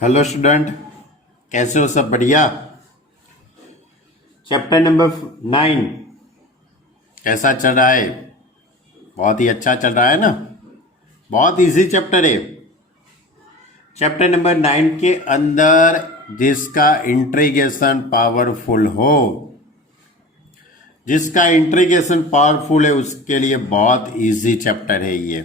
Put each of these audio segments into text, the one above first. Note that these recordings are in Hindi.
हेलो स्टूडेंट, कैसे हो? सब बढ़िया। चैप्टर नंबर 9 कैसा चल रहा है? बहुत ही अच्छा चल रहा है ना। बहुत इजी चैप्टर है। चैप्टर नंबर 9 के अंदर जिसका इंटीग्रेशन पावरफुल हो, जिसका इंटीग्रेशन पावरफुल है उसके लिए बहुत इजी चैप्टर है ये।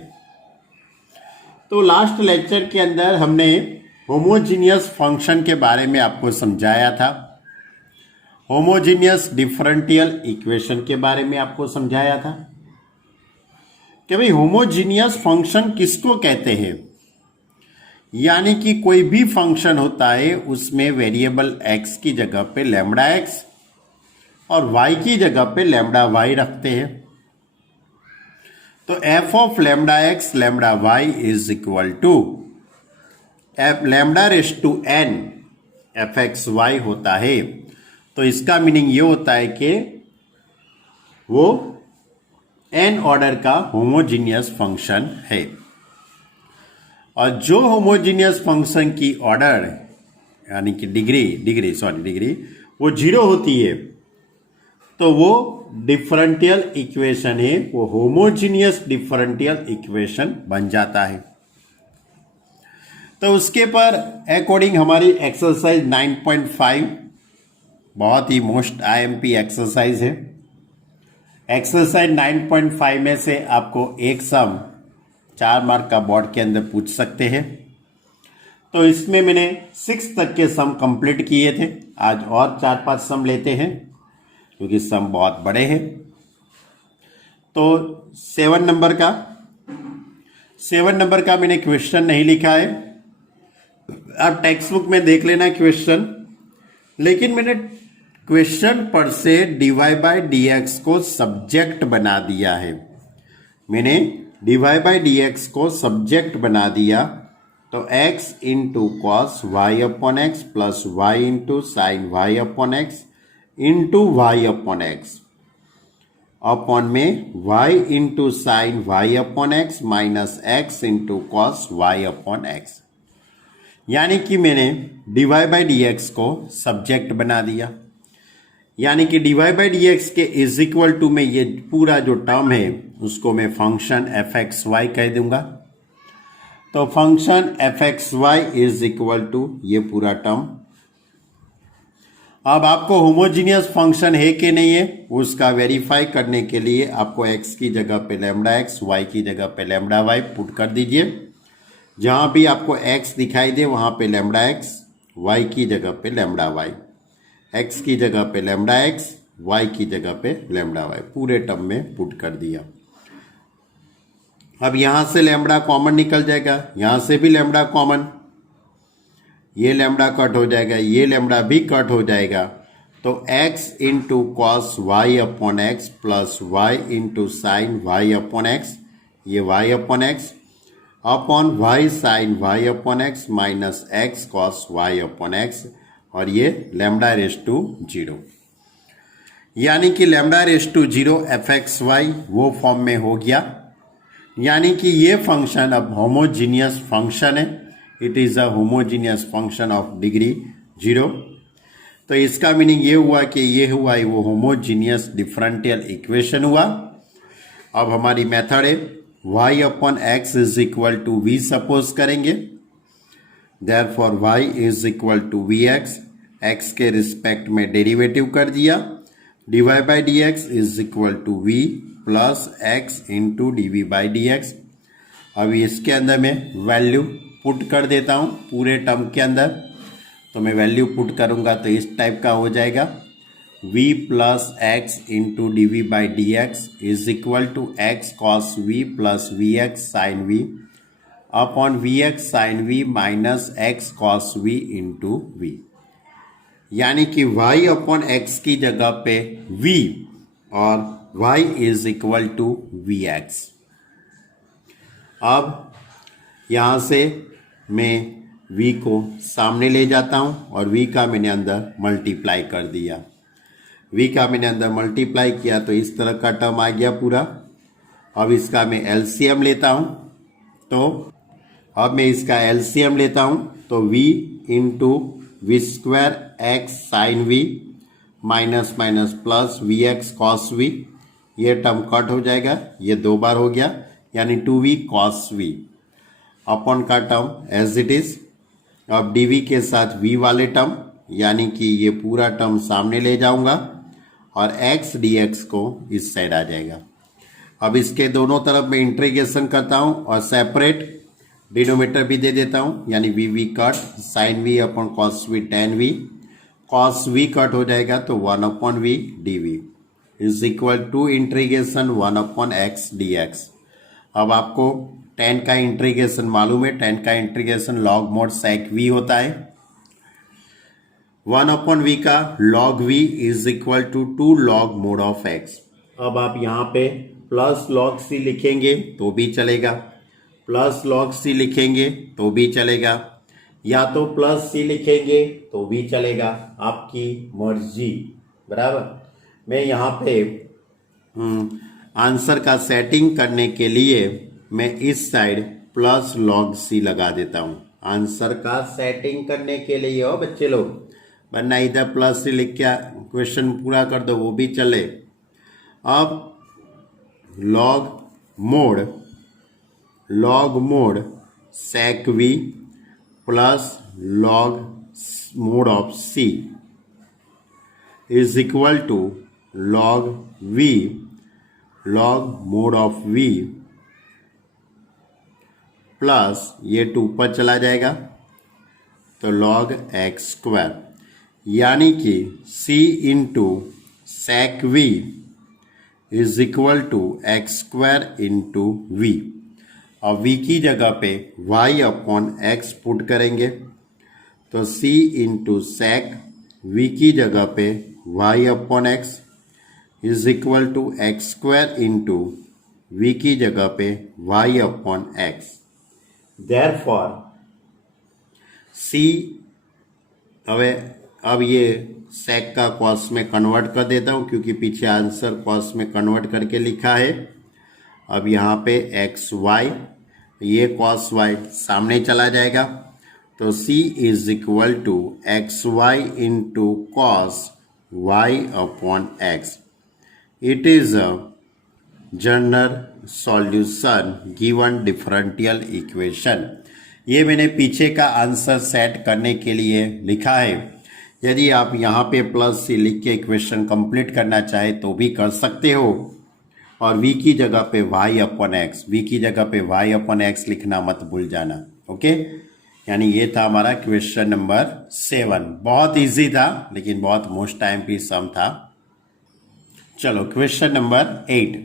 तो लास्ट लेक्चर के अंदर हमने होमोजीनियस फंक्शन के बारे में आपको समझाया था। होमोजीनियस डिफरेंशियल इक्वेशन के बारे में आपको समझाया था कि भाई होमोजीनियस फंक्शन किसको कहते हैं। यानी कि कोई भी फंक्शन होता है उसमें वेरिएबल x की जगह पे लैम्बडा x और y की जगह पे लैम्बडा y रखते हैं। तो f of lambda x lambda y is equal to lambda raise to n F x Y होता है। तो इसका मीनिंग ये होता है कि वो n ऑर्डर का होमोजीनियस फंक्शन है। और जो होमोजीनियस फंक्शन की ऑर्डर यानी कि डिग्री वो 0 होती है तो वो डिफरेंशियल इक्वेशन है, वो होमोजीनियस डिफरेंशियल इक्वेशन बन जाता है। तो उसके पर अकॉर्डिंग हमारी एक्सरसाइज 9.5 बहुत ही मोस्ट आईएमपी एक्सरसाइज है। एक्सरसाइज 9.5 में से आपको एक सम 4 मार्क का बोर्ड के अंदर पूछ सकते हैं। तो इसमें मैंने 6 तक के सम कंप्लीट किए थे। आज और 4-5 सम लेते हैं क्योंकि सम बहुत बड़े हैं। तो 7 नंबर का मैंने क्वेश्चन नहीं लिखा है, आप टेक्स्ट बुक में देख लेना क्वेश्चन। लेकिन मैंने क्वेश्चन पर से dy बाई dx को सब्जेक्ट बना दिया है। मैंने dy बाई dx को सब्जेक्ट बना दिया तो x into cos y upon x plus y into sine y upon x into y upon x upon में y into sine y upon x minus x into cos y upon x. यानी कि मैंने dy बाई dx को सब्जेक्ट बना दिया। यानी कि dy बाई dx के इज इक्वल टू में ये पूरा जो टर्म है उसको मैं फंक्शन एफ एक्स वाई कह दूंगा। तो function f x y is equal to ये पूरा टर्म। अब आपको होमोजीनियस फंक्शन है कि नहीं है उसका वेरीफाई करने के लिए आपको x की जगह पे लैम्बडा x, y की जगह पे लैम्बडा y पुट कर दीजिए। जहां भी आपको x दिखाई दे वहां पे लैम्बडा x, y की जगह पे लैम्बडा y, x की जगह पे लैम्बडा x, y की जगह पे लैम्बडा y पूरे टर्म में पुट कर दिया। अब यहां से लैम्बडा कॉमन निकल जाएगा, यहां से भी लैम्बडा कॉमन, ये लैम्बडा कट हो जाएगा, ये लैम्बडा भी कट हो जाएगा। तो x into cos y upon x plus y into sine y upon x, ये y upon x upon y sine y upon x minus x cos y upon x और ये लैम्बडा रेज़ टू 0। यानी कि lambda raise to 0 f x y वो फॉर्म में हो गया। यानी कि ये फंक्शन अब होमोजीनियस फंक्शन है। It is a homogeneous function of degree 0। तो इसका मीनिंग ये हुआ कि ये हुआ वो होमोजीनियस डिफरेंशियल इक्वेशन हुआ। अब हमारी मेथड है y upon x is equal to v suppose करेंगे। Therefore y is equal to v x, x के रिस्पेक्ट में डेरिवेटिव कर दिया। dy by d x is equal to v plus x into d v by d x. अभी इसके अंदर मैं वैल्यू पुट कर देता हूँ पूरे टर्म के अंदर। तो मैं वैल्यू पुट करूँगा तो इस टाइप का हो जाएगा v plus x into d v by d x is equal to x cos v plus v x sine v upon v x sine v minus x cos v into v. यानी कि y अपॉन एक्स की जगह पे v और y is equal to v x. अब यहाँ से मैं v को सामने ले जाता हूँ और v का मैंने अंदर मल्टीप्लाई कर दिया। v का मैंने अंदर मल्टीप्लाई किया तो इस तरह का टर्म आ गया पूरा। अब इसका मैं एलसीएम लेता हूँ तो अब मैं इसका एलसीएम लेता हूँ तो v into v square x sine v minus minus plus v x cos v, ये टर्म कट हो जाएगा, ये 2 बार हो गया यानी 2v कॉस वी अपॉन का टर्म एज इट इज। अब dv के साथ v वाले टर्म यानी कि ये पूरा टर्म सामने ले जाऊंगा और x dx को इस साइड आ जाएगा। अब इसके दोनों तरफ मैं इंटीग्रेशन करता हूं और सेपरेट डिनोमिनेटर भी दे देता हूं यानी v cut sine v upon cos v tan v, cos v cut हो जाएगा तो 1 upon v d v is equal to integration 1 upon x d x. अब आपको टेन का इंटीग्रेशन मालूम है, टेन का integration log mod sec v होता है। 1 अपॉन वी का log v is equal to 2 log mod of x. अब आप यहाँ पे प्लस लॉग सी लिखेंगे तो भी चलेगा, प्लस लॉग सी लिखेंगे तो भी चलेगा, या तो प्लस सी लिखेंगे तो भी चलेगा, आपकी मर्जी। बराबर। मैं यहाँ पे आंसर का सेटिंग करने के लिए मैं इस साइड प्लस लॉग सी लगा देता हूं। आंसर का सेटिंग करने के लिए हो बच्चे लोग, वरना इधर प्लस सी लिख के क्वेश्चन पूरा कर दो वो भी चले। अब log mod sec v plus log mod of c is equal to log v log mod of v plus ये 2 पर चला जाएगा तो लॉग एक्स स्क्वायर, यानी कि c into sec v is equal to x square into v. और v की जगह पे y अपॉन एक्स पुट करेंगे तो c इंटू सेक v की जगह पे y upon x is equal to x square into v की जगह पे y upon x. Therefore c अब ये सेक का कॉस में कन्वर्ट कर देता हूं क्योंकि पीछे आंसर कॉस में कन्वर्ट करके लिखा है। अब यहाँ पे एक्स वाई, ये कॉस वाई सामने चला जाएगा तो c is equal to x y into cos y upon x. It is a general solution given differential equation. ये मैंने पीछे का आंसर सेट करने के लिए लिखा है। यदि आप यहाँ पे प्लस सी लिख के इक्वेशन कंप्लीट करना चाहे तो भी कर सकते हो, और v की जगह पे y अपॉन एक्स, v की जगह पे y अपॉन एक्स लिखना मत भूल जाना। ओके, यानी ये था हमारा क्वेश्चन नंबर 7। बहुत इजी था लेकिन बहुत मोस्ट टाइम भी सम था। चलो क्वेश्चन नंबर 8।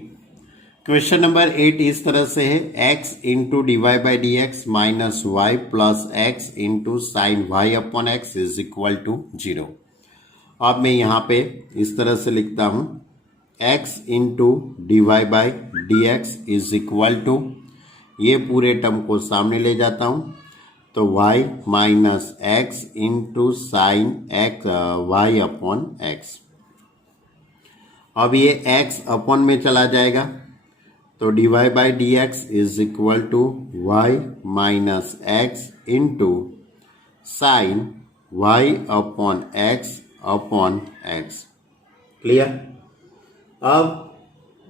क्वेश्चन नंबर 8 इस तरह से है, x into d y by d x minus y plus x into sine y upon x is equal to 0। अब मैं यहाँ पे इस तरह से लिखता हूँ, x into d y by d x is equal to, ये पूरे टर्म को सामने ले जाता हूँ तो y minus x into sine x y upon x. अब ये x अपॉन में चला जाएगा तो d y by d x is equal to y minus x into sine y upon x upon x. Clear. अब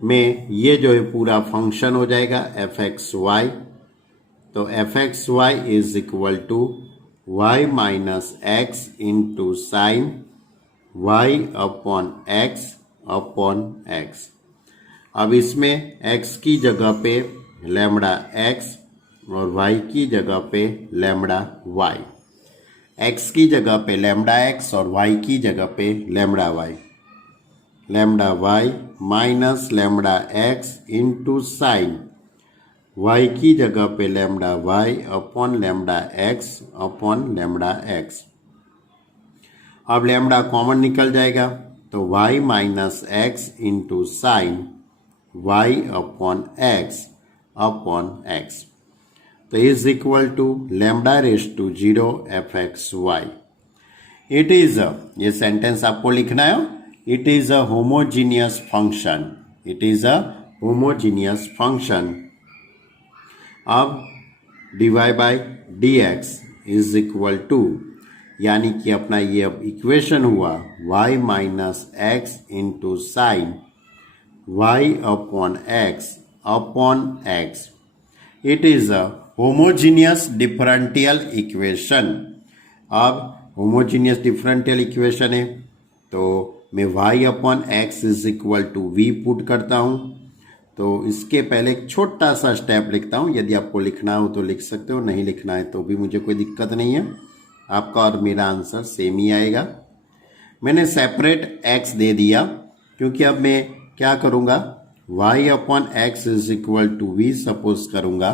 मैं ये जो है पूरा फंक्शन हो जाएगा एफ एक्स वाई, तो f x y is equal to y minus x into sine y upon x upon x. अब इसमें x की जगह पे लैम्बडा x और y की जगह पे लैम्बडा y, x की जगह पे लैम्बडा x और y की जगह पे lambda y, lambda y minus lambda x into sine y की जगह पे lambda y upon lambda x upon lambda x। अब लैम्बडा कॉमन निकल जाएगा तो y minus x into sine y upon x तो is equal to lambda raise to 0 f x y. It is a, ये सेंटेंस आपको लिखना है, it is a homogeneous function, it is a homogeneous function. अब dy by d x is equal to यानी कि अपना ये अब इक्वेशन हुआ y minus x into sine y upon x. It is a homogeneous differential equation. अब homogeneous differential equation है तो मैं y upon x is equal to v put करता हूँ. तो इसके पहले एक छोटा सा स्टेप लिखता हूँ. यदि आपको लिखना हो तो लिख सकते हो, नहीं लिखना है तो भी मुझे कोई दिक्कत नहीं है. आपका और मेरा आंसर सेम ही आएगा. मैंने सेपरेट x दे दिया क्योंकि अब मैं क्या करूँगा, y upon x is equal to v suppose करूँगा.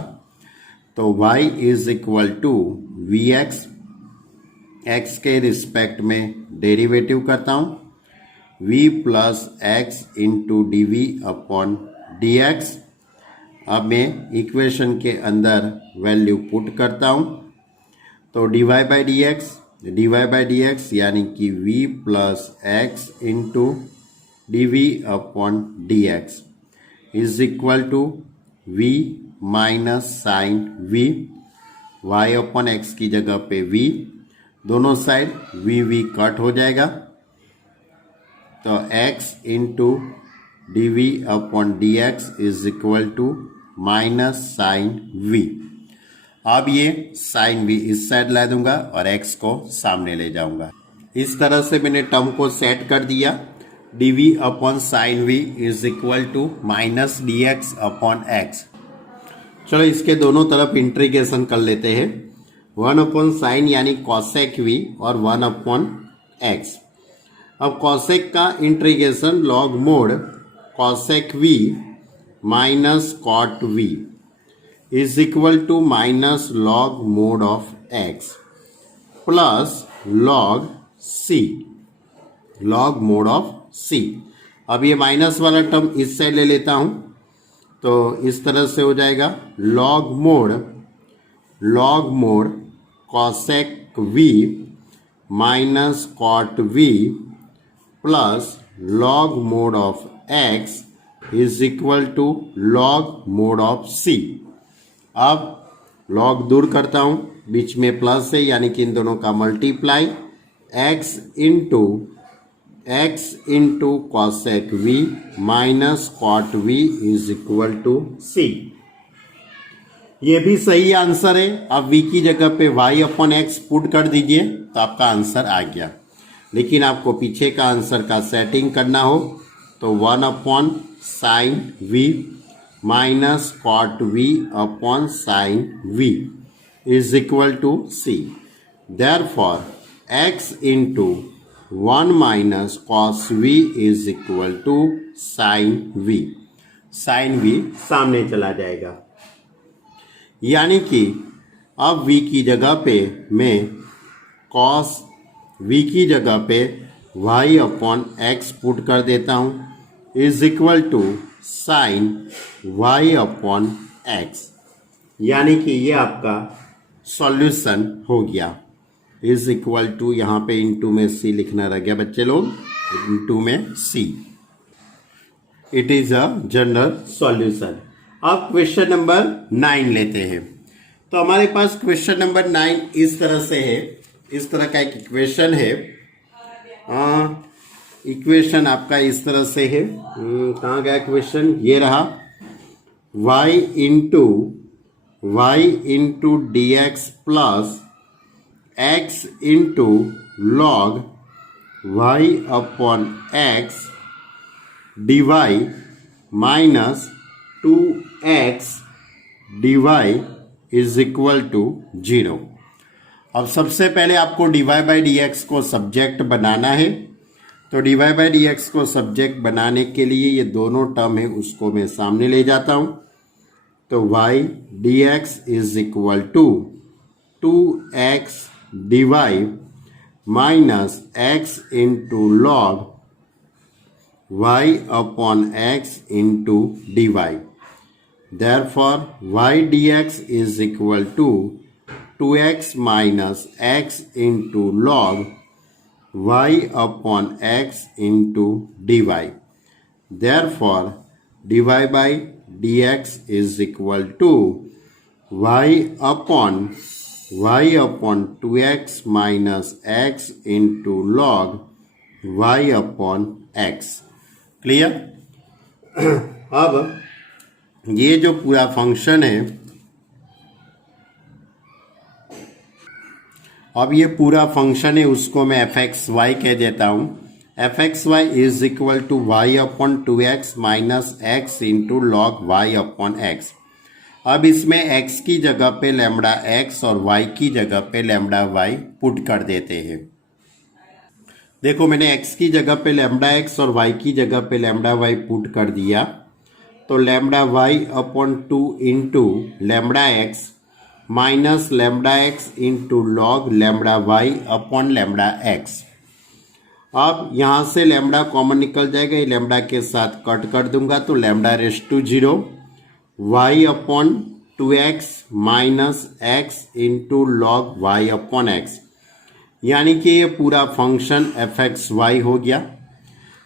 तो y is equal to v x के रिस्पेक्ट में डेरिवेटिव करता हूँ v plus x into d v upon d x. अब मैं इक्वेशन के अंदर वैल्यू पुट करता हूँ. तो dy बाई डी एक्स यानी कि v plus x into d v upon d x is equal to v minus sine v. y upon x की जगह पे v, दोनों साइड v कट हो जाएगा. तो x into d v upon d x is equal to minus sine v. अब ये साइन v इस साइड ला दूंगा और x को सामने ले जाऊंगा. इस तरह से मैंने टर्म को सेट कर दिया. D v upon sine v is equal to minus d x upon x. चलो इसके दोनों तरफ इंटीग्रेशन कर लेते हैं. 1 अपॉन साइन यानी कॉसेक v और 1 अपॉन एक्स. अब कॉसेक का integration log mod cosec v minus cot v is equal to minus log mod of x plus log c, log mod of c. अब ये माइनस वाला टर्म इस साइड ले लेता हूं तो इस तरह से हो जाएगा log mod cosec v minus cot v plus log mod of x is equal to log mod of c. अब लॉग दूर करता हूं, बीच में प्लस है यानी कि इन दोनों का multiply. x into cosec v minus cot v is equal to c. ये भी सही आंसर है. अब v की जगह पे y अपॉन एक्स पुट कर दीजिए तो आपका आंसर आ गया. लेकिन आपको पीछे का आंसर का सेटिंग करना हो तो 1 upon sine v minus cot v upon sine v is equal to c. Therefore x into 1 minus cos v is equal to sine v. Sine v सामने चला जाएगा यानी कि अब v की जगह पे मैं कॉस v की जगह पे y अपॉन एक्स पुट कर देता हूँ is equal to sine y upon x. यानी कि ये आपका सॉल्यूशन हो गया. इज इक्वल टू यहाँ पे इंटू में c लिखना रह गया बच्चे लोग, इंटू में c. It is a general solution. अब क्वेश्चन नंबर 9 लेते हैं. तो हमारे पास क्वेश्चन नंबर 9 इस तरह से है. इस तरह का एक इक्वेशन है. इक्वेशन आपका इस तरह से है. कहाँ गया क्वेश्चन, ये रहा. y into d x plus x into log y upon x d y minus 2x dy is equal to 0. अब सबसे पहले आपको dy बाई डी एक्स को सब्जेक्ट बनाना है. तो dy बाई डी एक्स को सब्जेक्ट बनाने के लिए ये दोनों टर्म है उसको मैं सामने ले जाता हूँ. तो y d x is equal to 2x dy minus x into log y upon x into d y. Therefore, y dx is equal to 2x minus x into log y upon x into dy. Therefore, dy by dx is equal to y upon y upon 2x minus x into log y upon x। Clear? अब ये जो पूरा फंक्शन है, अब ये पूरा फंक्शन है उसको मैं एफ एक्स वाई कह देता हूँ। F x y is equal to y upon 2x minus x into log y upon x. अब इसमें x की जगह पे लैम्बडा x और y की जगह पे लैम्बडा y पुट कर देते हैं। देखो मैंने x की जगह पे लैम्बडा x और y की जगह पे लैम्बडा y पुट कर दिया, तो lambda y upon 2 into lambda x minus lambda x into log lambda y upon lambda x। अब यहाँ से लैम्बडा कॉमन निकल जाएगा, ये लैम्बडा के साथ कट कर दूंगा तो lambda raise to 0 y upon 2x minus x into log y upon x, यानी कि ये पूरा फंक्शन एफ एक्स वाई हो गया।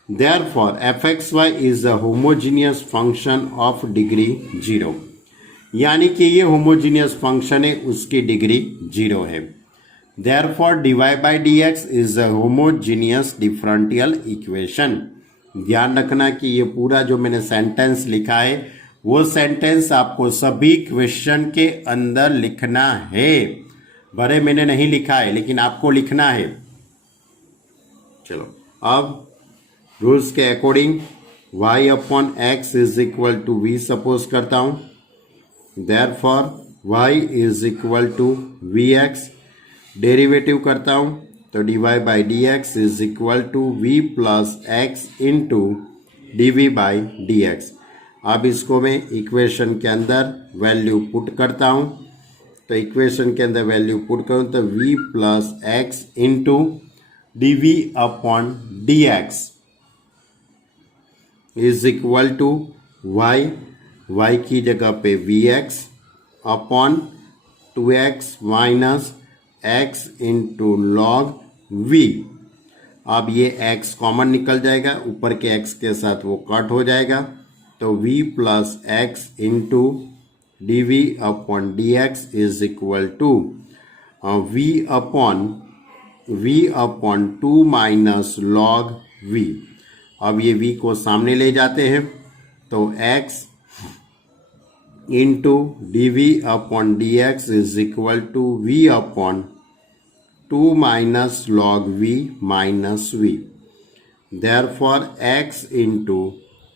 Therefore f x y is a homogeneous function of degree 0, यानी कि ये होमोजीनियस फंक्शन है, उसकी डिग्री 0 है। Therefore dy by d x is a homogeneous differential equation. ध्यान रखना कि ये पूरा जो मैंने सेंटेंस लिखा है वो सेंटेंस आपको सभी क्वेश्चन के अंदर लिखना है। भले मैंने नहीं लिखा है लेकिन आपको लिखना है। चलो अब रूल्स के according y upon x is equal to v suppose करता हूं। Therefore y is equal to v x, derivative करता हूं तो dy by d x is equal to v plus x into d v by d x. अब इसको मैं इक्वेशन के अंदर वैल्यू पुट करता हूं, तो इक्वेशन के अंदर वैल्यू पुट करूं तो v plus x into d v upon d x is equal to y की जगह पे v x upon 2x minus x into log v। अब ये x कॉमन निकल जाएगा, ऊपर के x के साथ वो कट हो जाएगा, तो v plus x into d v upon d x is equal to v upon 2 minus log v। अब ये v को सामने ले जाते हैं तो x into d v upon d x is equal to v upon 2 minus log v minus v। Therefore x into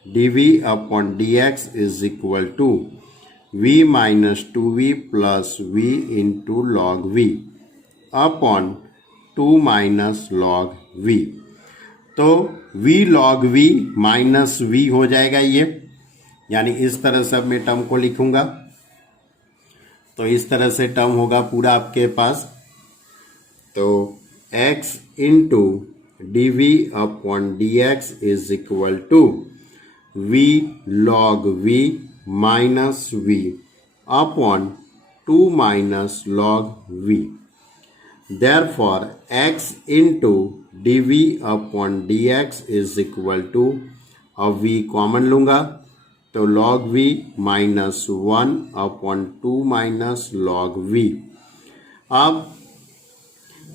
dv upon dx is equal to v minus 2v plus v into log v upon 2 minus log v। तो v log v minus v हो जाएगा ये, यानी इस तरह से अब मैं टर्म को लिखूंगा तो इस तरह से टर्म होगा पूरा आपके पास। तो x into d v upon d x is equal to v log v minus v upon 2 minus log v। Therefore x into d v upon d x is equal to, अब v कॉमन लूंगा तो log v minus 1 upon 2 minus log v। अब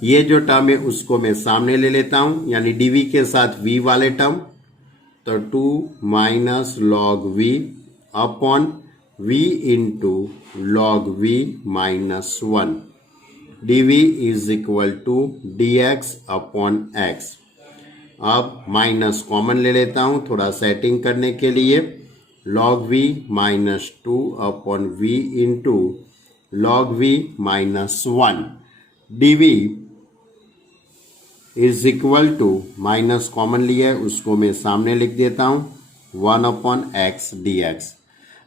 ये जो टर्म है उसको मैं सामने ले लेता हूं, यानी dv के साथ v वाले टर्म, तो 2 minus log v upon v into log v minus 1। D v is equal to d x upon x. अब माइनस कॉमन ले लेता हूं थोड़ा सेटिंग करने के लिए, log v minus 2 upon v into log v minus 1। D v is equal to, minus common लिया है उसको मैं सामने लिख देता हूं 1 अपॉन एक्स डी एक्स।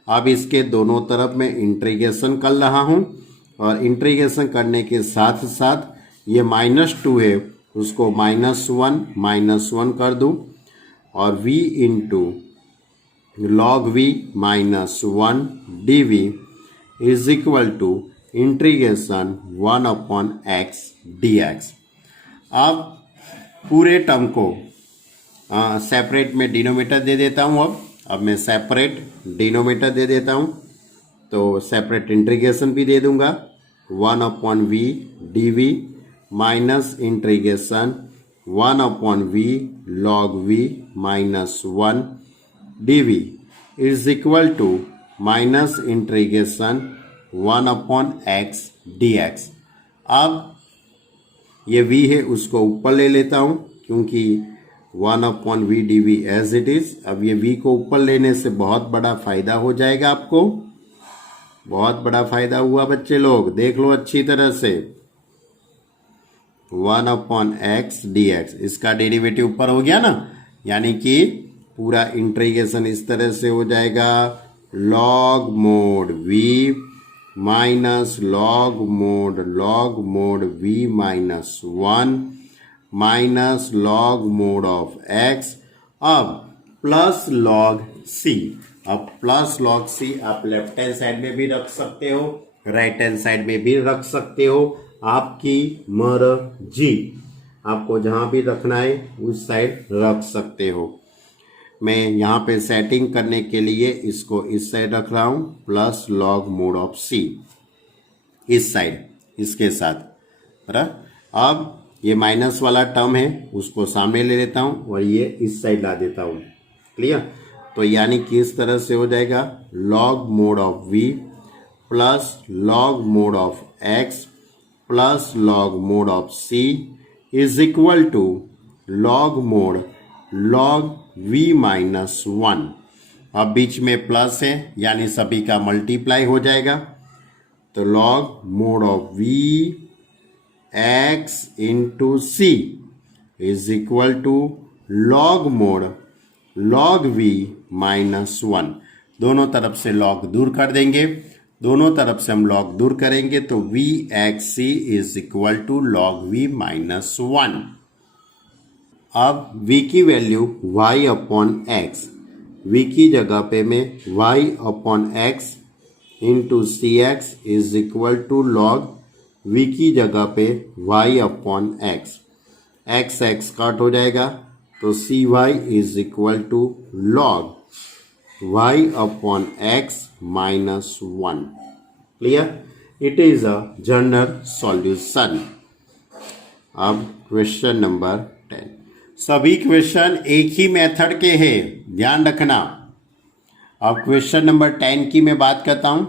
अब इसके दोनों तरफ मैं इंटीग्रेशन कर रहा हूं और इंटीग्रेशन करने के साथ साथ ये -2 है उसको -1 कर दूं और v into log v minus 1 d v is equal to integration 1 upon x d x. अब पूरे टर्म को सेपरेट में डिनोमिनेटर दे देता हूं। अब मैं सेपरेट डिनोमिनेटर दे देता हूं तो सेपरेट इंटीग्रेशन भी दे दूंगा 1 upon v d v minus integration 1 upon v log v minus 1 d v is equal to minus integration 1 upon x d x. अब ये v है उसको ऊपर ले लेता हूँ क्योंकि 1 upon v d v as it is. अब ये v को ऊपर लेने से बहुत बड़ा फायदा हो जाएगा, आपको बहुत बड़ा फायदा हुआ बच्चे लोग, देख लो अच्छी तरह से। 1 अपॉन एक्स डी एक्स, इसका डेरिवेटिव ऊपर हो गया ना, यानी कि पूरा इंटीग्रेशन इस तरह से हो जाएगा log mod v minus log mod v minus 1 minus log mod of x, अब प्लस लॉग c। अब प्लस लॉग c आप लेफ्ट हैंड साइड में भी रख सकते हो, राइट हैंड साइड में भी रख सकते हो, आपकी मर्जी, आपको जहां भी रखना है उस साइड रख सकते हो। मैं यहाँ पे सेटिंग करने के लिए इसको इस साइड रख रहा हूँ, plus log mod of c इस साइड इसके साथ। बराबर, अब ये माइनस वाला टर्म है उसको सामने ले लेता हूँ और ये इस साइड ला देता हूँ। क्लियर? तो यानी कि इस तरह से हो जाएगा log mod of v plus log mod of x plus log mod of c is equal to log mod log v minus 1। अब बीच में प्लस है यानी सभी का मल्टीप्लाई हो जाएगा, तो log mod of v x into c is equal to log mod log v minus 1। दोनों तरफ से लॉग दूर कर देंगे, दोनों तरफ से हम लॉग दूर करेंगे तो v x c is equal to log v minus 1। अब v की value y upon x, v की जगह पे मैं y upon x into c x is equal to log v की जगह पे y upon x, x x cut हो जाएगा तो c y is equal to log y upon x minus 1। Clear? It is a general solution. अब क्वेश्चन नंबर 10, सभी क्वेश्चन एक ही मेथड के हैं, ध्यान रखना। अब क्वेश्चन नंबर 10 की मैं बात करता हूं।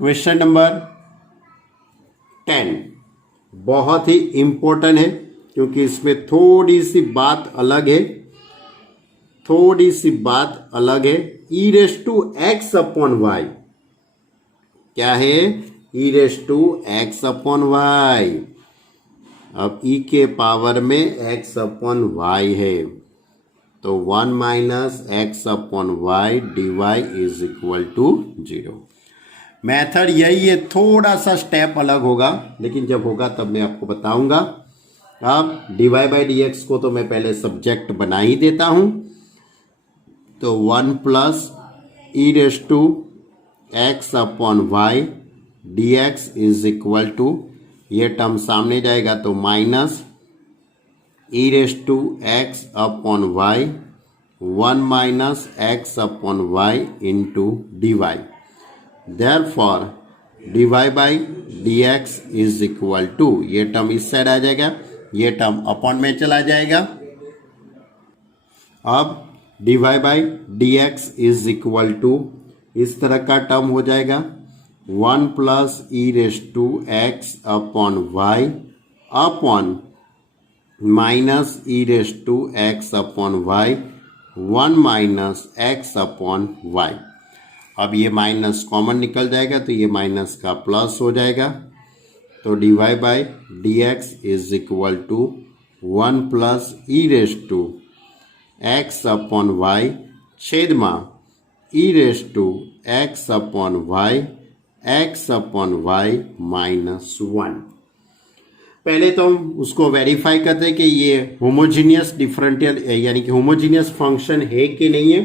क्वेश्चन नंबर 10 बहुत ही इंपॉर्टेंट है क्योंकि इसमें थोड़ी सी बात अलग है, थोड़ी सी बात अलग है। E raise to x upon y क्या है? E raise to x upon y. अब ई के पावर में x अपॉन वाई है तो 1 minus x upon y d y is equal to 0। Method यही है, थोड़ा सा स्टेप अलग होगा लेकिन जब होगा तब मैं आपको बताऊंगा। अब dy बाई डी एक्स को तो मैं पहले सब्जेक्ट बना ही देता हूं, तो 1 plus e raise to x upon y d x is equal to, ये टर्म सामने जाएगा तो minus e raise to x upon y 1 minus x upon y into d y. Therefore d y by d x is equal to, ये टर्म इस साइड आ जाएगा, ये टर्म अपॉन में चला जाएगा। अब d y by d x is equal to, इस तरह का टर्म हो जाएगा 1 plus e raise to x upon y upon minus e raise to x upon y 1 minus x upon y. अब ये माइनस कॉमन निकल जाएगा तो ये माइनस का प्लस हो जाएगा, तो d y by d x is equal to 1 plus e raise to x upon y छेद मा e raise to x upon y x upon y minus 1। पहले तो हम उसको वेरीफाई करते हैं कि ये होमोजीनियस डिफरेंशियल यानी कि होमोजीनियस फंक्शन है कि नहीं है,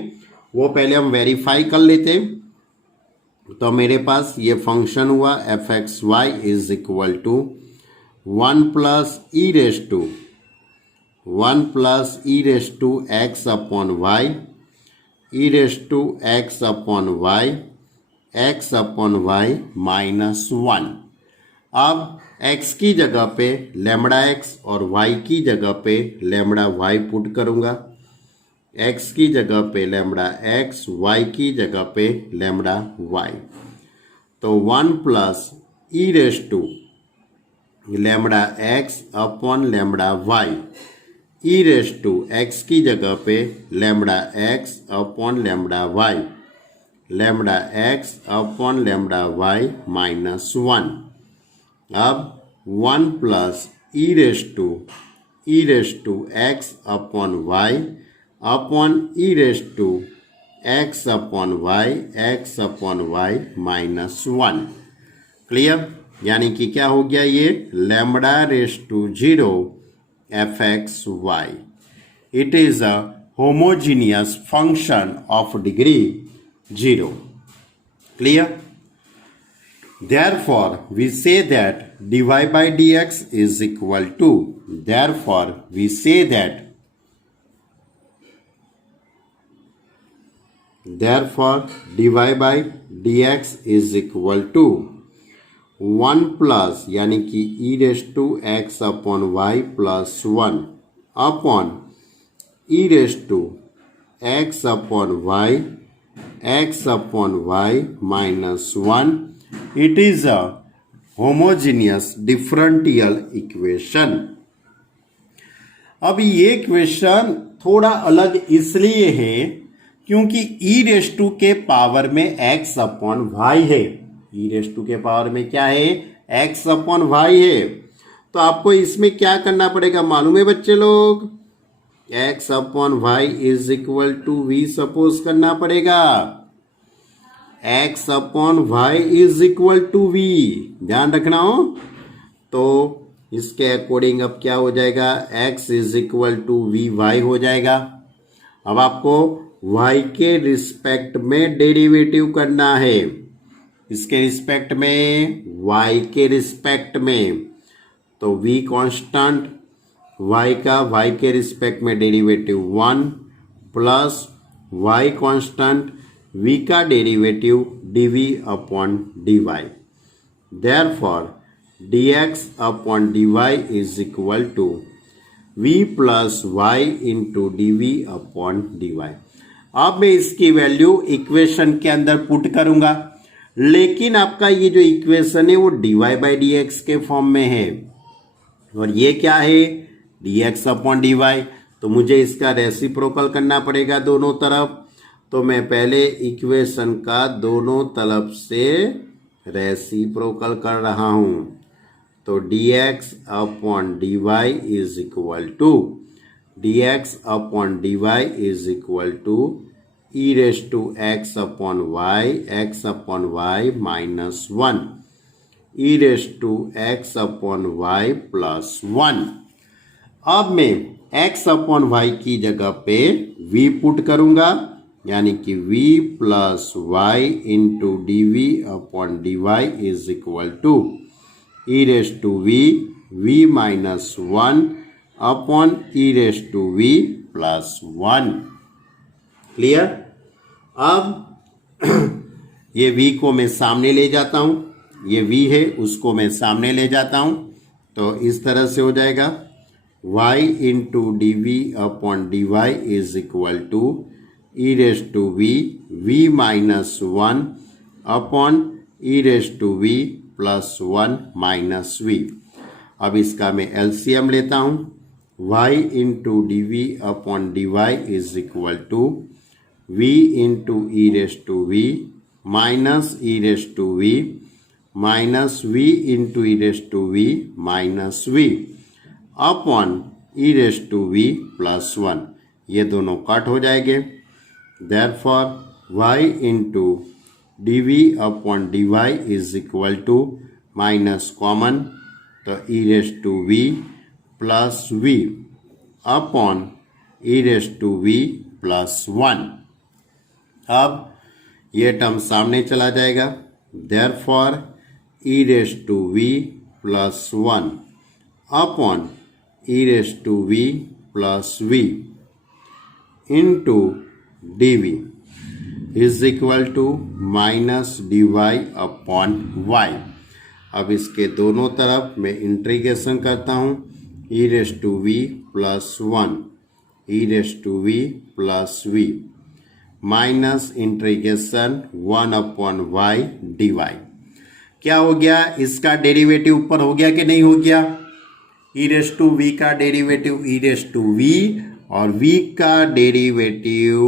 वो पहले हम वेरीफाई कर लेते हैं। तो मेरे पास ये फंक्शन हुआ f x y is equal to 1 plus e raise to 1 plus e raise to x upon y e raise to x upon y x upon y minus 1। अब x की जगह पे लैम्बडा x और y की जगह पे लैम्बडा y पुट करूंगा। x की जगह पे लैम्बडा x, y की जगह पे लैम्बडा y। तो 1 plus e raise to lambda x upon lambda y, e raise to x की जगह पे lambda x upon lambda y, lambda x upon lambda y minus 1। अब 1 plus e raise to x upon y upon e raise to x upon y minus 1। Clear? यानी कि क्या हो गया ये lambda raise to 0 fxy। It is a homogeneous function of degree 0। Clear? Therefore, we say that dy by dx is equal to, therefore, we say that, therefore, dy by dx is equal to 1 plus यानी कि e raise to x upon y plus 1 upon e raise to x upon y minus 1। It is a homogeneous differential equation. अब ये इक्वेशन थोड़ा अलग इसलिए है क्योंकि ई रेस टू के पावर में एक्स अपॉन वाई है। ई रेस टू के पावर में क्या है? एक्स अपॉन वाई है। तो आपको इसमें क्या करना पड़ेगा मालूम है बच्चे लोग? X upon y is equal to v suppose करना पड़ेगा। X upon y is equal to v, ध्यान रखना हो। तो इसके अकॉर्डिंग अब क्या हो जाएगा? X is equal to v y हो जाएगा। अब आपको वाई के रिस्पेक्ट में डेरिवेटिव करना है। इसके रिस्पेक्ट में, y के रिस्पेक्ट में। तो v कांस्टेंट, y का y के रिस्पेक्ट में derivative 1 plus y constant v का derivative dv upon dy। Therefore dx upon dy is equal to v plus y into dv upon dy। अब मैं इसकी वैल्यू इक्वेशन के अंदर पुट करूंगा, लेकिन आपका ये जो इक्वेशन है वो dy बाई डी एक्स के फॉर्म में है और ये क्या है? dx upon dy। तो मुझे इसका रेसिप्रोकल करना पड़ेगा दोनों तरफ। तो मैं पहले इक्वेशन का दोनों तरफ से रेसिप्रोकल कर रहा हूं। तो dx upon dy is equal to, dx upon dy is equal to e raise to x upon y minus 1, e raise to x upon y plus 1। अब मैं एक्स अपॉन वाई की जगह पे v पुट करूंगा, यानी कि v plus y into d v upon d y is equal to e raise to v minus 1 upon e raise to v plus 1। Clear? अब ये v को मैं सामने ले जाता हूं, ये v है उसको मैं सामने ले जाता हूं। तो इस तरह से हो जाएगा y into d v upon d y is equal to e raise to v minus 1 upon e raise to v plus 1 minus v। अब इसका मैं एलसीएम लेता हूं। y into d v upon d y is equal to v into e raise to v minus e raise to v minus v into e raise to v minus v upon e raise to v plus 1। ये दोनों कट हो जाएंगे। Therefore y into d v upon d y is equal to minus common, तो e raise to v plus v upon e raise to v plus 1। अब ये टर्म सामने चला जाएगा। Therefore e raise to v plus 1 upon e raise to v plus v into d v is equal to minus d y upon y. अब इसके दोनों तरफ मैं इंटीग्रेशन करता हूँ e raise to v plus 1 e raise to v plus v minus integration 1 upon y d y. क्या हो गया, इसका डेरिवेटिव ऊपर हो गया कि नहीं हो गया, e रेस टू वी का derivative e raise to v और v का डेरिवेटिव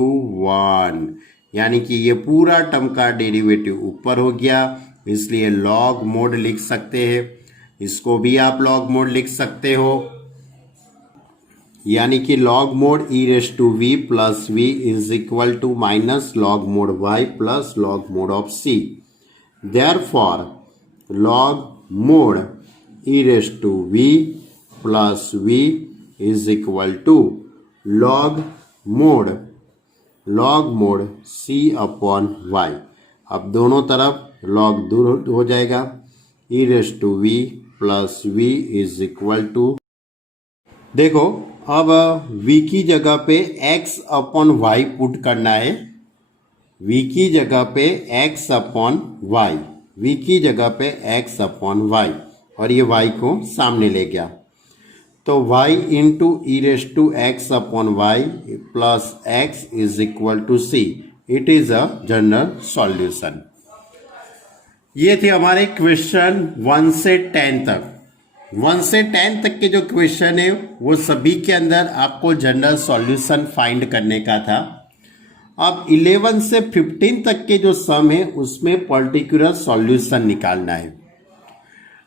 1, यानी कि ये पूरा टर्म का डेरिवेटिव ऊपर हो गया, इसलिए लॉग मोड लिख सकते हैं। इसको भी आप लॉग मोड लिख सकते हो, यानी कि log mod e raise to v plus v is equal to minus log mod y plus log mod of c। Therefore log mod e raise to v plus v is equal to log mod c upon y। अब दोनों तरफ लॉग दूर हो जाएगा, e raise to v plus v is equal to, देखो अब v की जगह पे x अपॉन y पुट करना है, v की जगह पे x अपॉन y, v की जगह पे x अपॉन y और ये y को सामने ले गया, तो y into e raise to x upon y plus x is equal to c. It is a general solution. ये थे हमारे क्वेश्चन 1 से 10 तक। 1 से 10 तक के जो क्वेश्चन है वो सभी के अंदर आपको जनरल सॉल्यूशन फाइंड करने का था। अब 11 से 15 तक के जो सम है उसमें पर्टिकुलर सॉल्यूशन निकालना है,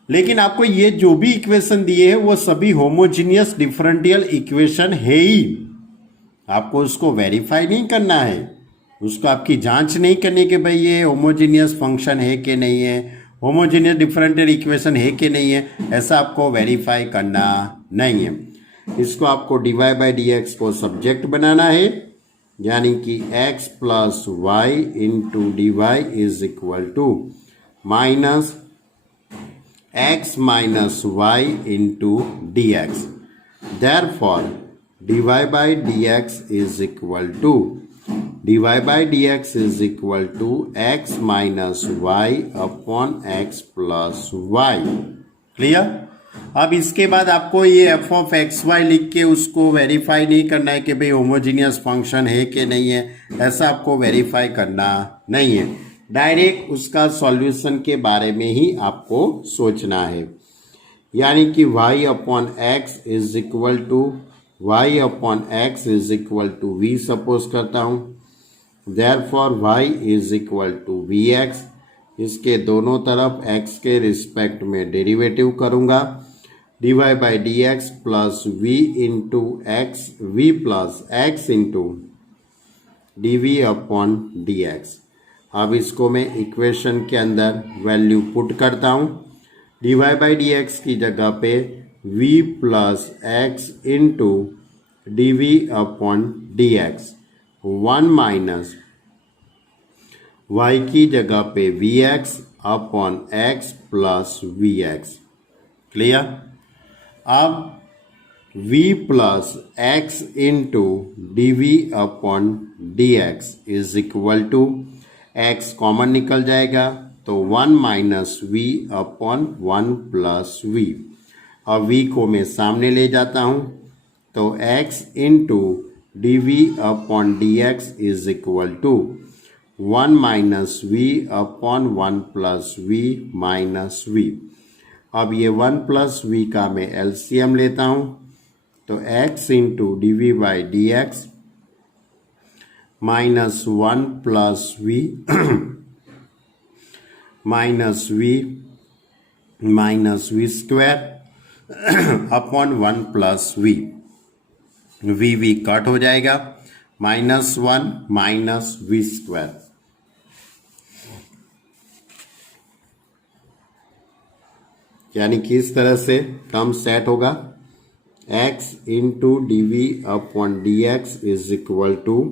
लेकिन आपको ये जो भी इक्वेशन दिए हैं वो सभी होमोजीनियस डिफरेंशियल इक्वेशन है ही, आपको उसको वेरीफाई नहीं करना है, उसको आपकी जांच नहीं करनी कि भाई ये होमोजीनियस फंक्शन है कि नहीं है, होमोजीनियस डिफरेंशियल इक्वेशन है कि नहीं है, ऐसा आपको वेरीफाई करना नहीं है। इसको आपको dy बाई डी एक्स को सब्जेक्ट बनाना है, यानी कि x plus y into d y is equal to minus x minus y into dx. Therefore, dy by dx is equal to x minus y upon x plus y. Clear? अब इसके बाद आपको ये f of x y लिख के उसको वेरीफाई नहीं करना है कि भाई होमोजीनियस फंक्शन है कि नहीं है, ऐसा आपको वेरीफाई करना नहीं है, डायरेक्ट उसका सॉल्यूशन के बारे में ही आपको सोचना है, यानी कि y upon x is equal to v suppose करता हूँ, therefore y is equal to v x. इसके दोनों तरफ x के रिस्पेक्ट में डेरिवेटिव करूँगा, dy by d x plus v into x, v plus x into d v upon d x. अब इसको मैं इक्वेशन के अंदर वैल्यू पुट करता हूँ, d y by d x की जगह पे v plus x into d v upon d x, 1 minus y की जगह पे v x upon x plus v x. Clear? अब v plus x into d v upon d x is equal to, x common निकल जाएगा तो 1 minus v upon 1 plus v. अब v को मैं सामने ले जाता हूँ तो x into d v upon d x is equal to 1 minus v upon 1 plus v minus v. अब ये 1 प्लस वी का मैं एलसीएम लेता हूँ तो x into d v by d x minus 1 plus v minus v square upon 1 plus v, v cut हो जाएगा, -1 माइनस वी स्क्वायर। यानी कि इस तरह से टर्म सेट होगा, x into d v upon d x is equal to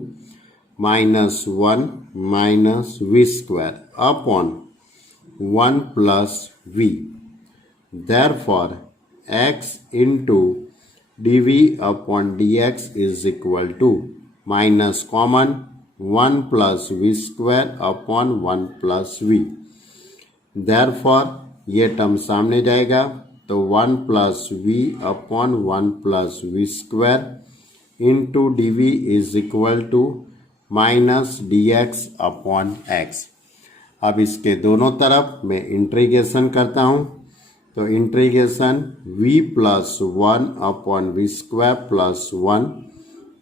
-1 minus v square upon 1 plus v. Therefore x into d v upon d x is equal to minus common 1 plus v square upon 1 plus v. Therefore ये टर्म सामने जाएगा तो 1 plus v upon 1 plus v square into d v is equal to minus d x upon x. अब इसके दोनों तरफ मैं इंटीग्रेशन करता हूँ तो integration v plus 1 upon v square plus 1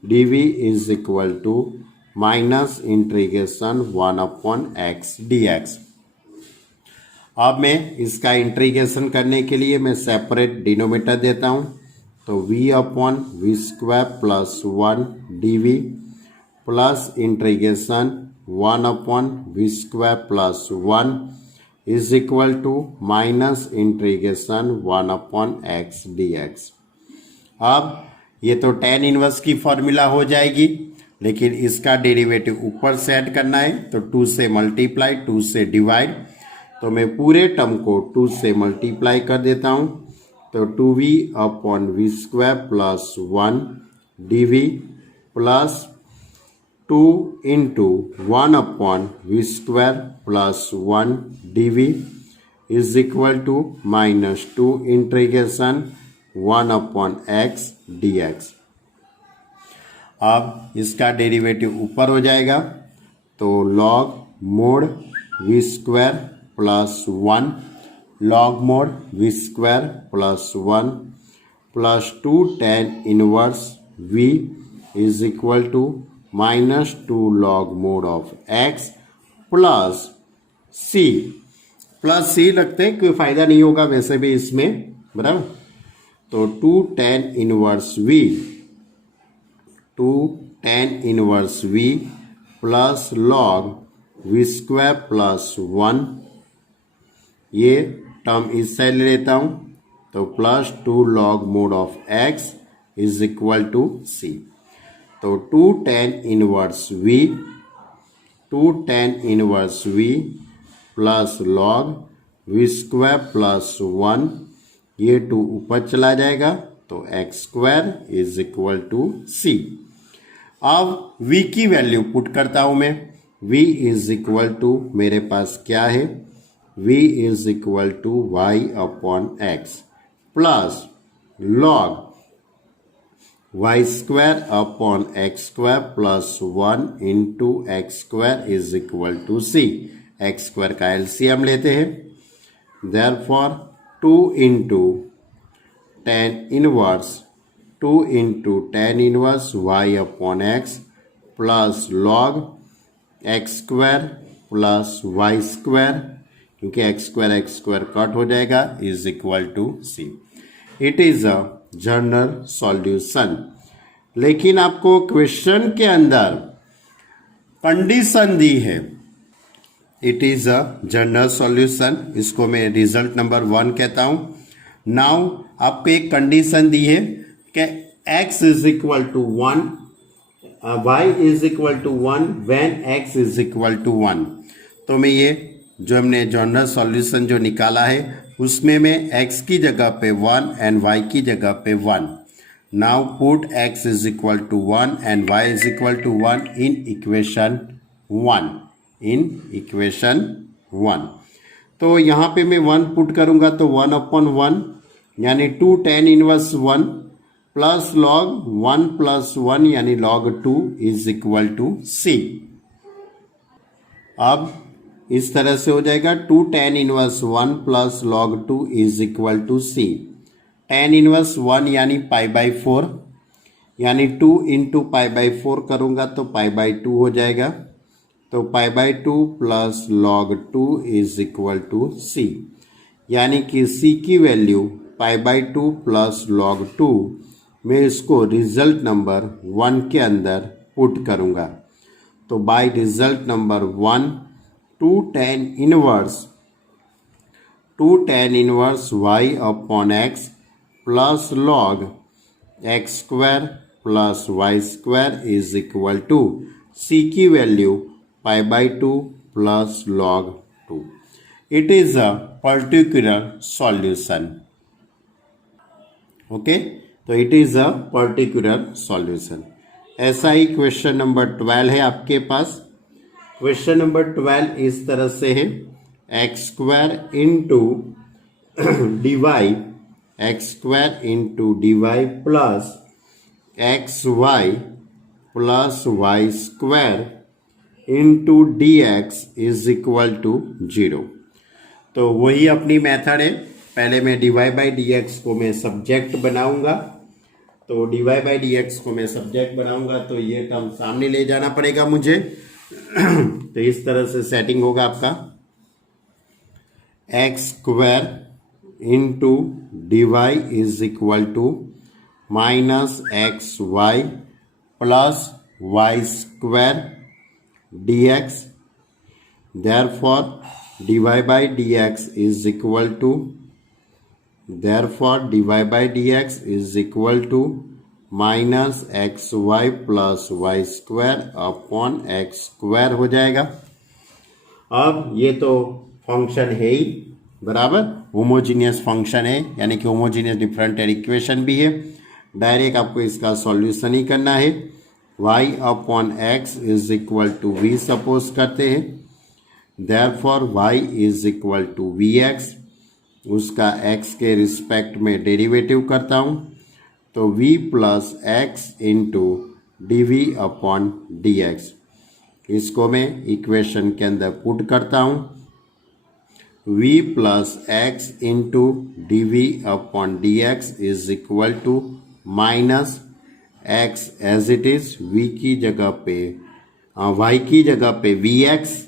d v is equal to minus integration 1 upon x d x. अब मैं इसका इंटीग्रेशन करने के लिए मैं सेपरेट डिनोमिनेटर देता हूँ तो v upon v square plus 1 d v plus integration 1 upon v square plus 1 is equal to minus integration 1 upon x d x. अब ये तो tan इनवर्स की फॉर्मूला हो जाएगी, लेकिन इसका डेरिवेटिव ऊपर से ऐड करना है तो 2 से मल्टीप्लाई 2 से डिवाइड, तो मैं पूरे टर्म को 2 से मल्टीप्लाई कर देता हूँ तो 2v upon v square plus 1 d v plus 2 into 1 upon v square plus 1 d v is equal to minus 2 integration 1 upon x d x. अब इसका डेरिवेटिव ऊपर हो जाएगा तो log mod v square plus 1 log mod v square plus 1 plus 2 tan inverse v is equal to minus 2 log mod of x plus c। Plus c रखते हैं, कोई फायदा नहीं होगा वैसे भी इसमें, बराबर। तो 2 tan inverse v 2 tan inverse v plus log v square plus 1, ये टर्म इस साइड ले लेता हूं तो plus 2 log mod of x is equal to c। तो 2 tan inverse v 2 tan inverse v plus log v square plus 1, ये 2 ऊपर चला जाएगा तो x square is equal to c। अब v की वैल्यू पुट करता हूं मैं, v इज इक्वल टू मेरे पास क्या है, v is equal to y upon x plus log y square upon x square plus 1 into x square is equal to c. X square का एलसीएम लेते हैं, therefore 2 into tan inverse 2 into tan inverse y upon x plus log x square plus y square, क्योंकि एक्स स्क्वायर कट हो जाएगा, is equal to c. It is a general solution. लेकिन आपको क्वेश्चन के अंदर कंडीशन दी है, it is a general solution, इसको मैं रिजल्ट नंबर 1 कहता हूं। नाउ आपको एक कंडीशन दी है कि x is equal to 1 y is equal to 1 when x is equal to 1। तो मैं ये जो हमने जनरल सॉल्यूशन जो निकाला है उसमें मैं x की जगह पे 1 एंड y की जगह पे 1। Now put x is equal to 1 and y is equal to 1 in equation 1। तो यहाँ पे मैं 1 पुट करूँगा तो 1 अपॉन 1 यानी 2 tan inverse 1 plus log 1 plus 1 यानी log 2 is equal to c। अब इस तरह से हो जाएगा 2 tan inverse 1 plus log 2 is equal to c। tan inverse 1 यानी π/4 यानी 2 इंटू π/4 करूँगा तो π/2 हो जाएगा, तो π/2 plus log 2 is equal to c, यानी कि c की वैल्यू π/2 प्लस log 2, मैं इसको रिजल्ट नंबर 1 के अंदर पुट करूँगा। तो by result number 1 2 tan inverse y upon x plus log x square plus y square is equal to c की value π/2 plus log 2। It is a particular solution. Okay, तो it is a particular solution. ऐसा ही क्वेश्चन नंबर 12 है आपके पास। क्वेश्चन नंबर 12 इस तरह से है, x square into d y x square into d y plus x y plus y square into d x is equal to 0। तो वही अपनी मेथड है। पहले मैं d y by d x को मैं सब्जेक्ट बनाऊंगा। तो d y by d x को मैं सब्जेक्ट बनाऊंगा तो ये टर्म सामने ले जाना पड़ेगा मुझे। तो इस तरह से सेटिंग होगा आपका x square into d y is equal to minus x y plus y square d x. therefore dy by dx is equal to minus x y plus y square upon x square हो जाएगा। अब ये तो फंक्शन है ही, बराबर होमोजीनियस फंक्शन है, यानी कि होमोजीनियस डिफरेंशियल इक्वेशन भी है। डायरेक्ट आपको इसका सॉल्यूशन ही करना है। y upon x is equal to v suppose करते हैं। therefore y is equal to v x, उसका x के रिस्पेक्ट में डेरिवेटिव करता हूँ तो v plus x into d v upon d x, इसको मैं इक्वेशन के अंदर पुट करता हूँ। v plus x into d v upon d x is equal to minus x as it is, v की जगह पे y की जगह पे v x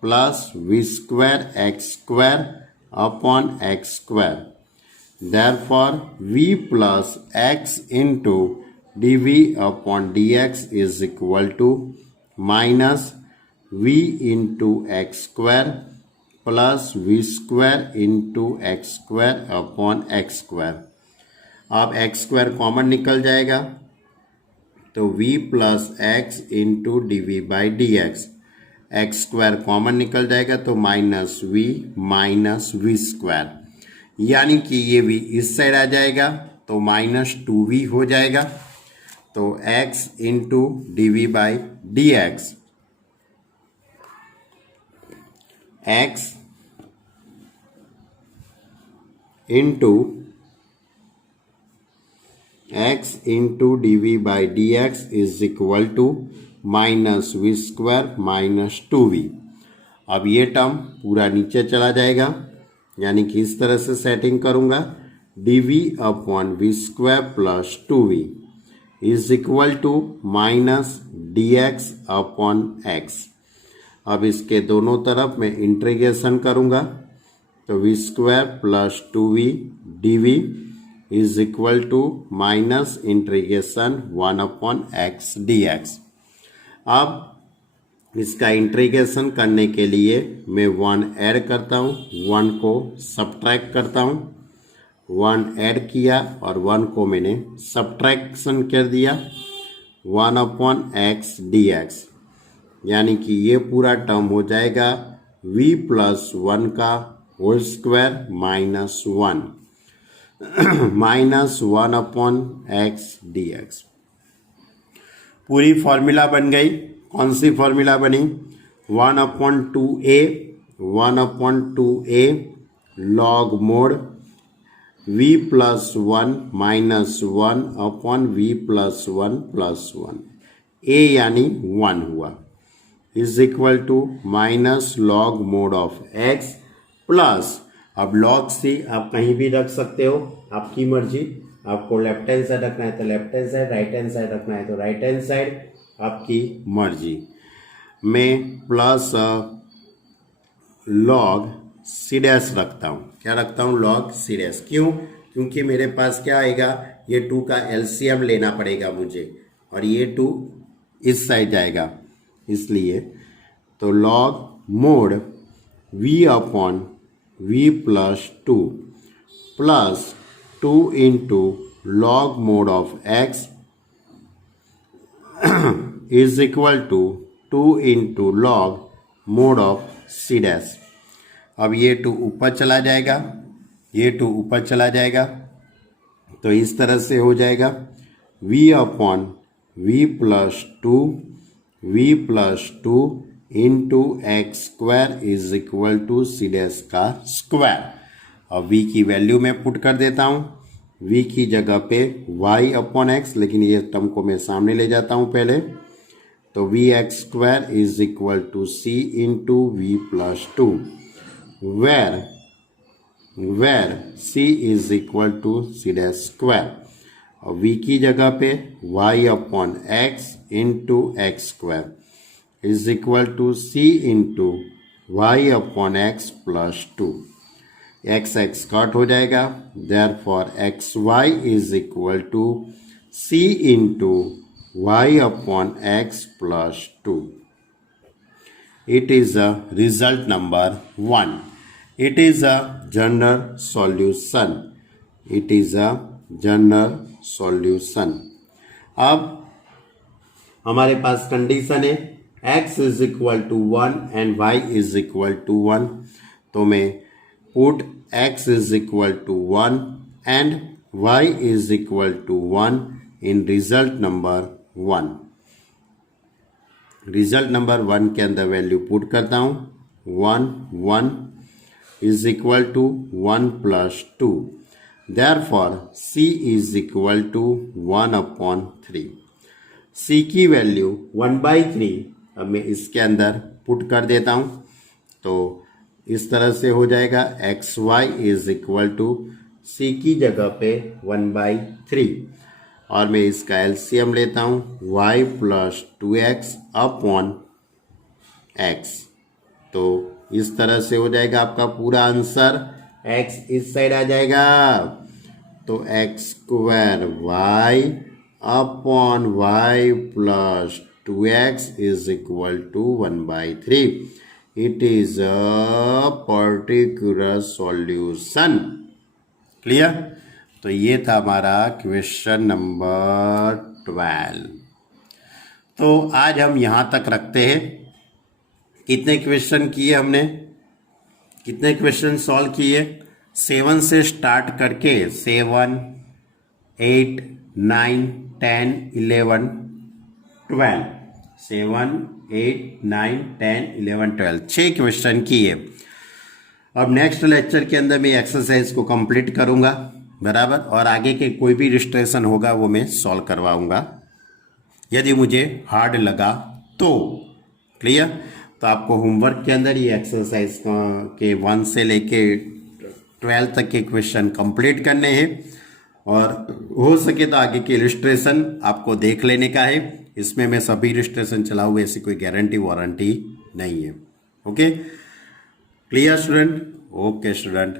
plus v square x square upon x square. therefore v plus x into d v upon d x is equal to minus v into x square plus v square into x square upon x square. अब एक्स स्क्वायर कॉमन निकल जाएगा तो v plus x into d v by d x, x square common निकल जाएगा तो माइनस वी स्क्वायर, यानी कि ये v इस साइड आ जाएगा तो माइनस 2v हो जाएगा। तो x into d v by d x, x into d v by d x is equal to minus v square minus 2v। अब ये टर्म पूरा नीचे चला जाएगा, यानी कि इस तरह से सेटिंग करूंगा d v upon v square plus 2v is equal to minus d x upon x. अब इसके दोनों तरफ मैं इंटीग्रेशन करूंगा तो v square plus 2v d v is equal to minus integration 1 upon x d x. अब इसका इंटीग्रेशन करने के लिए मैं 1 ऐड करता हूँ, 1 को सब्ट्रैक्ट करता हूँ। 1 ऐड किया और 1 को मैंने सब्ट्रैक्शन कर दिया 1 अपॉन एक्स डी एक्स, यानी कि ये पूरा टर्म हो जाएगा v प्लस 1 का whole square minus 1 upon x d x. पूरी फॉर्मूला बन गई। कौन सी फॉर्मूला बनी? 1 upon 2a log mod v plus 1 minus 1 upon v plus 1 plus 1, a यानी 1 हुआ, is equal to minus log mod of x plus, अब लॉग से आप कहीं भी रख सकते हो, आपकी मर्जी। आपको लेफ्ट हैंड साइड रखना है तो left hand side, right hand side रखना है तो राइट हैंड साइड, आपकी मर्जी। मैं प्लस लॉग सी डैश रखता हूँ। क्या रखता हूँ? Log c dash. क्यों? क्योंकि मेरे पास क्या आएगा, ये 2 का एलसीएम लेना पड़ेगा मुझे और ये 2 इस साइड जाएगा, इसलिए तो log mod v upon v plus 2 plus 2 into log mod of x is equal to 2 into log mod of c dash. अब ये 2 ऊपर चला जाएगा, ये 2 ऊपर चला जाएगा तो इस तरह से हो जाएगा v upon v plus 2 into x square is equal to c dash का स्क्वायर। और v की वैल्यू मैं पुट कर देता हूँ। v की जगह पे y अपॉन एक्स, लेकिन ये टर्म को मैं सामने ले जाता हूँ पहले। तो v x square is equal to c into v plus two, where c is equal to c dash square, और v की जगह पे y upon x into x square is equal to c into y upon x plus two. X x cut हो जाएगा, therefore x y is equal to c into y upon x plus two. It is a result number 1. It is a general solution. It is a general solution. अब हमारे पास कंडीशन है x is equal to 1 and y is equal to 1, तो मैं put x is equal to 1 and y is equal to 1 in result number 1। Result number 1 के अंदर वैल्यू पुट करता हूँ। 1 is equal to 1 plus 2, therefore c is equal to 1 upon 3। c की वैल्यू 1/3 अब मैं इसके अंदर पुट कर देता हूँ, तो इस तरह से हो जाएगा x y is equal to c की जगह पे 1/3, और मैं इसका एलसीएम लेता हूँ y plus 2x upon x। तो इस तरह से हो जाएगा आपका पूरा आंसर, x इस साइड आ जाएगा, तो x square y upon y plus 2x is equal to 1/3। It is a particular solution. Clear? तो ये था हमारा क्वेश्चन नंबर 12। तो आज हम यहाँ तक रखते हैं। कितने क्वेश्चन किए हमने, कितने क्वेश्चन सॉल्व किए? 7 से स्टार्ट करके 7, 8, 9, 10, 11, 12, 7, 8, 9, 10, 11, 12 6 क्वेश्चन किए। अब नेक्स्ट लेक्चर के अंदर मैं एक्सरसाइज को कंप्लीट करूंगा, बराबर, और आगे के कोई भी रिस्ट्रेशन होगा वो मैं सॉल्व करवाऊंगा यदि मुझे हार्ड लगा तो। क्लियर? तो आपको होमवर्क के अंदर ये एक्सरसाइज के 1 से लेके 12 तक के क्वेश्चन कंप्लीट करने हैं, और हो सके तो आगे के इलस्ट्रेशन आपको देख लेने का है। इसमें मैं सभी इलस्ट्रेशन चलाऊँ, ऐसी कोई गारंटी वारंटी नहीं है। Okay, clear student? Okay student.